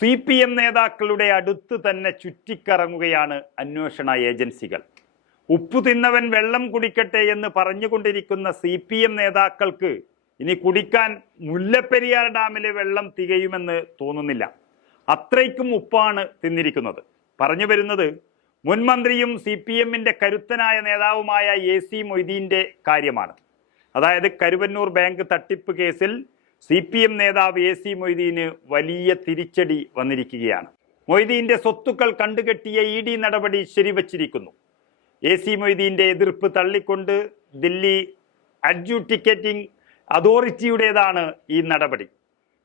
C P M നേതാക്കളുടെ അടുത്ത് തന്നെ ചുറ്റിക്കറങ്ങുകയാണ് അന്വേഷണ ഏജൻസികൾ. ഉപ്പു തിന്നവൻ വെള്ളം കുടിക്കട്ടെ എന്ന് പറഞ്ഞുകൊണ്ടിരിക്കുന്ന സി പി എം നേതാക്കൾക്ക് ഇനി കുടിക്കാൻ മുല്ലപ്പെരിയാർ ഡാമിലെ വെള്ളം തികയുമെന്ന് തോന്നുന്നില്ല. അത്രയ്ക്കും ഉപ്പാണ് തിന്നിരിക്കുന്നത്. പറഞ്ഞു വരുന്നത് മുൻമന്ത്രിയും സി പി എമ്മിന്റെ കരുത്തനായ നേതാവുമായ എ സി മൊയ്തീന്റെ കാര്യമാണ്. അതായത് കരുവന്നൂർ ബാങ്ക് തട്ടിപ്പ് കേസിൽ സി പി എം നേതാവ് എ സി മൊയ്തീന് വലിയ തിരിച്ചടി വന്നിരിക്കുകയാണ്. മൊയ്തീന്റെ സ്വത്തുക്കൾ കണ്ടുകെട്ടിയ ഇ ഡി നടപടി ശരിവച്ചിരിക്കുന്നു. എ സി മൊയ്തീന്റെ എതിർപ്പ് തള്ളിക്കൊണ്ട് ദില്ലി അഡ്ജുഡിക്കേറ്റിംഗ് അതോറിറ്റിയുടേതാണ് ഈ നടപടി.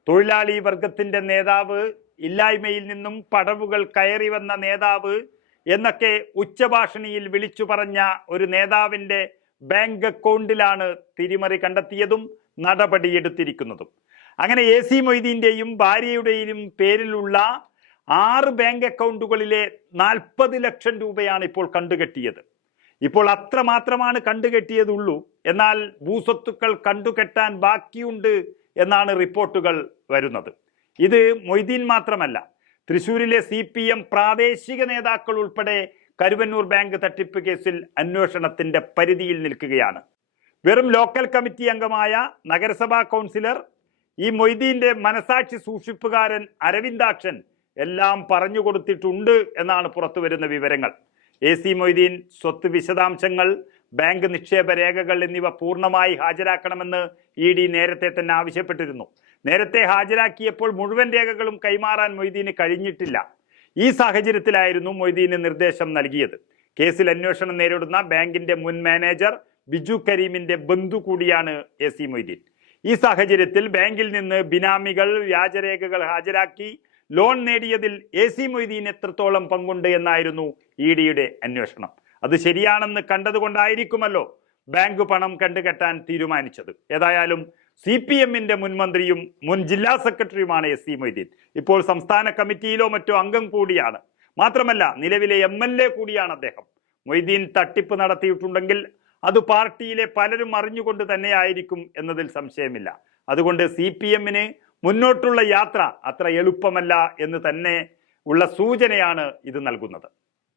തൊഴിലാളി വർഗത്തിന്റെ നേതാവ് ഇല്ലായ്മയിൽ നിന്നും പടവുകൾ കയറി വന്ന നേതാവ് എന്നൊക്കെ ഉച്ചഭാഷണിയിൽ വിളിച്ചു പറഞ്ഞ ഒരു നേതാവിന്റെ ബാങ്ക് അക്കൗണ്ടിലാണ് തിരിമറി കണ്ടെത്തിയതും നടപടിയെടുത്തിരിക്കുന്നതും അങ്ങനെ എ സി മൊയ്തീന്റെയും ഭാര്യയുടെയും പേരിലുള്ള ആറ് ബാങ്ക് അക്കൗണ്ടുകളിലെ നാൽപ്പത് ലക്ഷം രൂപയാണ് ഇപ്പോൾ കണ്ടുകെട്ടിയത്. ഇപ്പോൾ അത്ര മാത്രമാണ് കണ്ടുകെട്ടിയതുള്ളൂ. എന്നാൽ ഭൂസ്വത്തുക്കൾ കണ്ടുകെട്ടാൻ ബാക്കിയുണ്ട് എന്നാണ് റിപ്പോർട്ടുകൾ വരുന്നത്. ഇത് മൊയ്തീൻ മാത്രമല്ല തൃശൂരിലെ സി പി എം പ്രാദേശിക നേതാക്കൾ ഉൾപ്പെടെ കരുവന്നൂർ ബാങ്ക് തട്ടിപ്പ് കേസിൽ അന്വേഷണത്തിന്റെ പരിധിയിൽ നിൽക്കുകയാണ്. വെറും ലോക്കൽ കമ്മിറ്റി അംഗമായ നഗരസഭാ കൗൺസിലർ ഈ മൊയ്തീന്റെ മനസാക്ഷി സൂക്ഷിപ്പുകാരൻ അരവിന്ദാക്ഷൻ എല്ലാം പറഞ്ഞു കൊടുത്തിട്ടുണ്ട് എന്നാണ് പുറത്തു വരുന്ന വിവരങ്ങൾ. എ സി മൊയ്തീൻ സ്വത്ത് വിശദാംശങ്ങൾ ബാങ്ക് നിക്ഷേപ രേഖകൾ എന്നിവ പൂർണമായി ഹാജരാക്കണമെന്ന് ഇ ഡി നേരത്തെ തന്നെ ആവശ്യപ്പെട്ടിരുന്നു. നേരത്തെ ഹാജരാക്കിയപ്പോൾ മുഴുവൻ രേഖകളും കൈമാറാൻ മൊയ്തീന് കഴിഞ്ഞിട്ടില്ല. ഈ സാഹചര്യത്തിലായിരുന്നു മൊയ്തീന് നിർദ്ദേശം നൽകിയത്. കേസിൽ അന്വേഷണം നേരിടുന്ന ബാങ്കിന്റെ മുൻ മാനേജർ ബിജു കരീമിന്റെ ബന്ധു കൂടിയാണ് എ സി മൊയ്തീൻ. ഈ സാഹചര്യത്തിൽ ബാങ്കിൽ നിന്ന് ബിനാമികൾ വ്യാജരേഖകൾ ഹാജരാക്കി ലോൺ നേടിയതിൽ എ സി മൊയ്തീൻ എത്രത്തോളം പങ്കുണ്ട് എന്നായിരുന്നു ഇ ഡിയുടെ അന്വേഷണം. അത് ശരിയാണെന്ന് കണ്ടതുകൊണ്ടായിരിക്കുമല്ലോ ബാങ്ക് പണം കണ്ടുകെട്ടാൻ തീരുമാനിച്ചത്. ഏതായാലും സി പി എമ്മിന്റെ മുൻമന്ത്രിയും മുൻ ജില്ലാ സെക്രട്ടറിയുമാണ് എസ് സി മൊയ്തീൻ. ഇപ്പോൾ സംസ്ഥാന കമ്മിറ്റിയിലോ മറ്റോ അംഗം കൂടിയാണ്. മാത്രമല്ല നിലവിലെ എം എൽ എ കൂടിയാണ് അദ്ദേഹം. മൊയ്തീൻ തട്ടിപ്പ് നടത്തിയിട്ടുണ്ടെങ്കിൽ അത് പാർട്ടിയിലെ പലരും അറിഞ്ഞുകൊണ്ട് തന്നെയായിരിക്കും എന്നതിൽ സംശയമില്ല. അതുകൊണ്ട് സി പി എമ്മിന് മുന്നോട്ടുള്ള യാത്ര അത്ര എളുപ്പമല്ല എന്ന് തന്നെ ഉള്ള സൂചനയാണ് ഇത് നൽകുന്നത്.